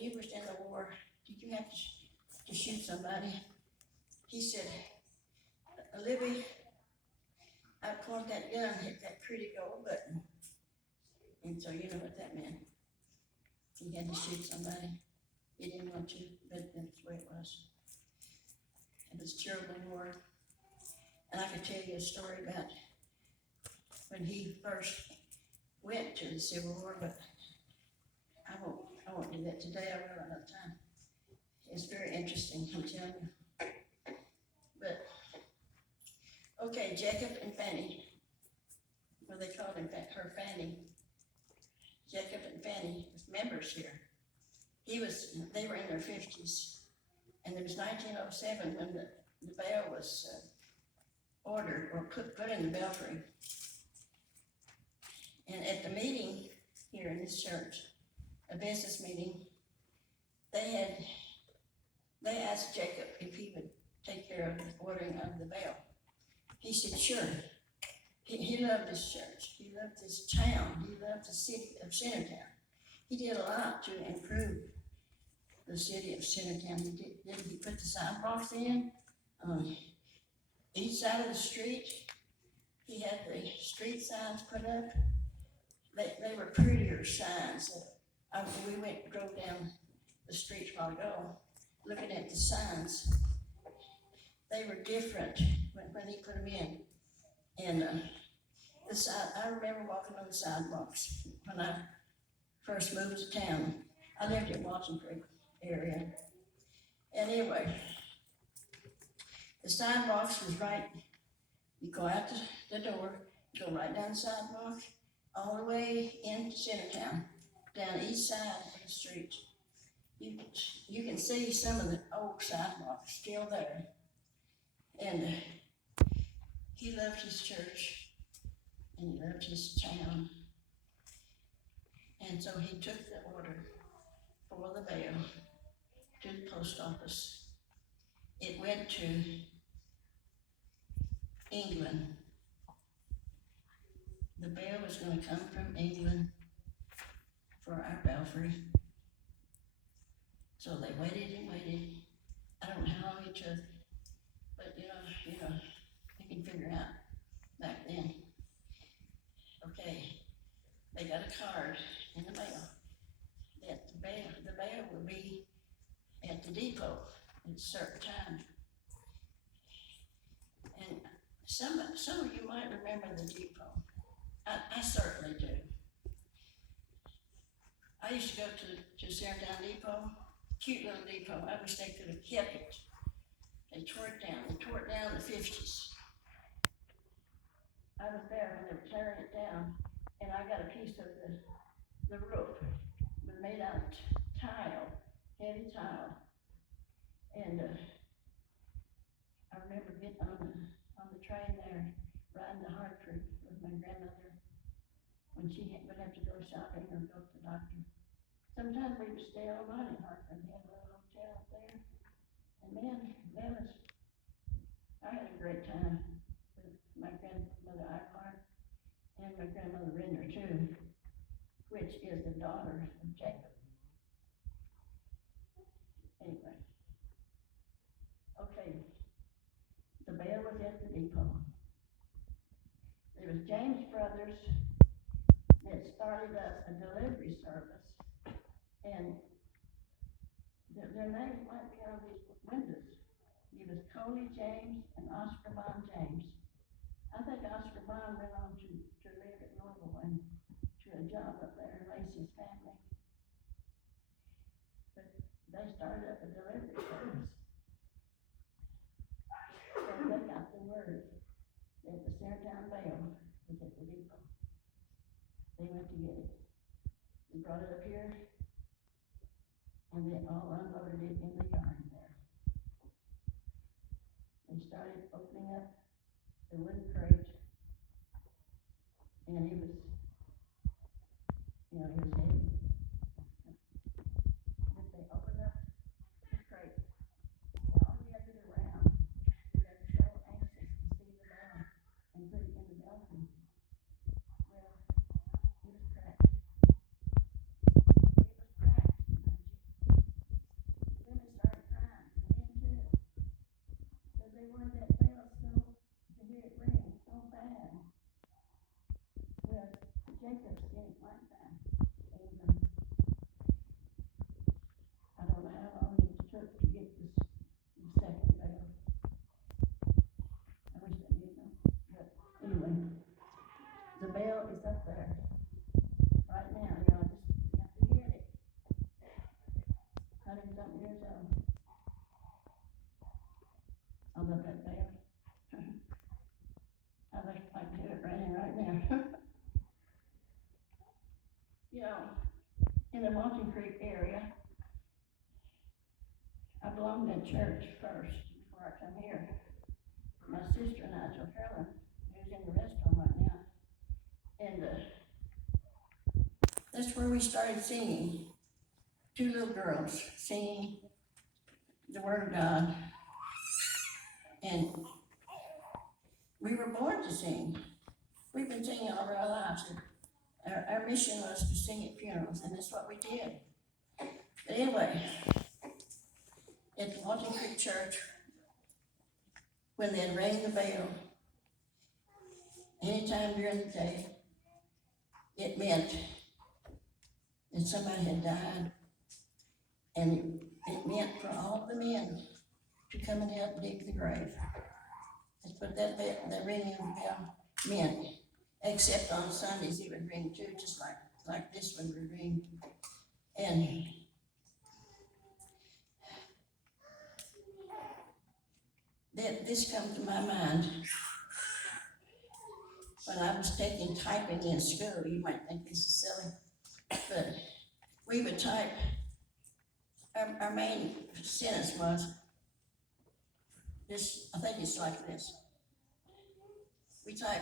you was in the war, did you have to shoot somebody? He said, Libby, I pulled that gun, hit that pretty gold button. And so you know what that meant. He had to shoot somebody. He didn't want to, but that's the way it was. It was a terrible war. And I could tell you a story about when he first went to the Civil War, but I won't do that today. I will another time. It's very interesting, I'm telling you. But okay, Jacob and Fanny. Well, they called him her Fanny. Jacob and Fanny was members here. They were in their 50s, and it was 1907 when the bell was ordered or put in the belfry. And at the meeting here in this church, a business meeting, they asked Jacob if he would take care of the ordering of the bell. He said, sure. He loved this church. He loved this town. He loved the city of Centertown. He did a lot to improve the city of Centertown. He put the sidewalks in each side of the street. He had the street signs put up. They were prettier signs. We drove down the street a while ago, looking at the signs. They were different when he put them in. And I remember walking on the sidewalks when I first moved to town. I lived in Watson Creek area. And anyway, the sidewalks was right, you go out the door, you go right down the sidewalk, all the way into Centertown, down each side of the street. You can see some of the old sidewalks still there. And he loved his church, and he loved his town. And so he took the order for the bell to the post office. It went to England. The bell was going to come from England for our belfry. So they waited and waited. I don't know how long it took, but you know, you can figure out back then. Okay, they got a card in the mail that the bell will be at the depot at a certain time. And some of you might remember the depot. I certainly do. I used to go to Centertown Depot, cute little depot. I wish they could have kept it. They tore it down. They tore it down in the 50s. I was there when they were tearing it down, and I got a piece of the roof. It was made out of tile, heavy tile. And I remember getting on the train there, riding to Hartford with my grandmother when she would have to go shopping or go to the doctor. Sometimes we would stay all night in Hartford. They had a little hotel up there. And man, I had a great time with my grandmother Icehart and my grandmother Rinder too, which is the daughter of Jacob. Anyway, okay, the bell was at the depot. There was James Brothers that started up a delivery service, and their names might be on these windows. It was Coley James and Oscar Bond James. I think Oscar Bond went on to live at Louisville and to a job up there and raise his family. But they started up a delivery service. And they got the word that the Centertown Bell was at the depot. They went to get it. They brought it up here, and they all unloaded it in the yard there. They started opening up the wooden crate, and it was heavy. But they opened up the crate, they all gathered around. They were so anxious to see the bell and put it in the belfry. Well, it was cracked. It was cracked, imagine. at one time. And, I don't know how long it took to get the second bell. I wish I did know, but anyway, the bell is up there right now, y'all just have to hear it. 100-something years old. I love that bell. I'd like to hear it ringing right now. You know, in the Mountain Creek area, I belonged in church first before I come here. My sister and I, Jill Carolyn, who's in the restaurant right now, and that's where we started singing. 2 little girls singing the Word of God, and we were born to sing. We've been singing all our lives. Our mission was to sing at funerals, and that's what we did. But anyway, at the Mountain Creek Church, when they'd ring the bell, anytime during the day, it meant that somebody had died, and it meant for all the men to come and help dig the grave. That's what that ringing of the bell meant. Except on Sundays it would ring too, just like this one would ring. And this comes to my mind when I was taking typing in school. You might think this is silly, but we would type, our main sentence was this, I think it's like this. We type,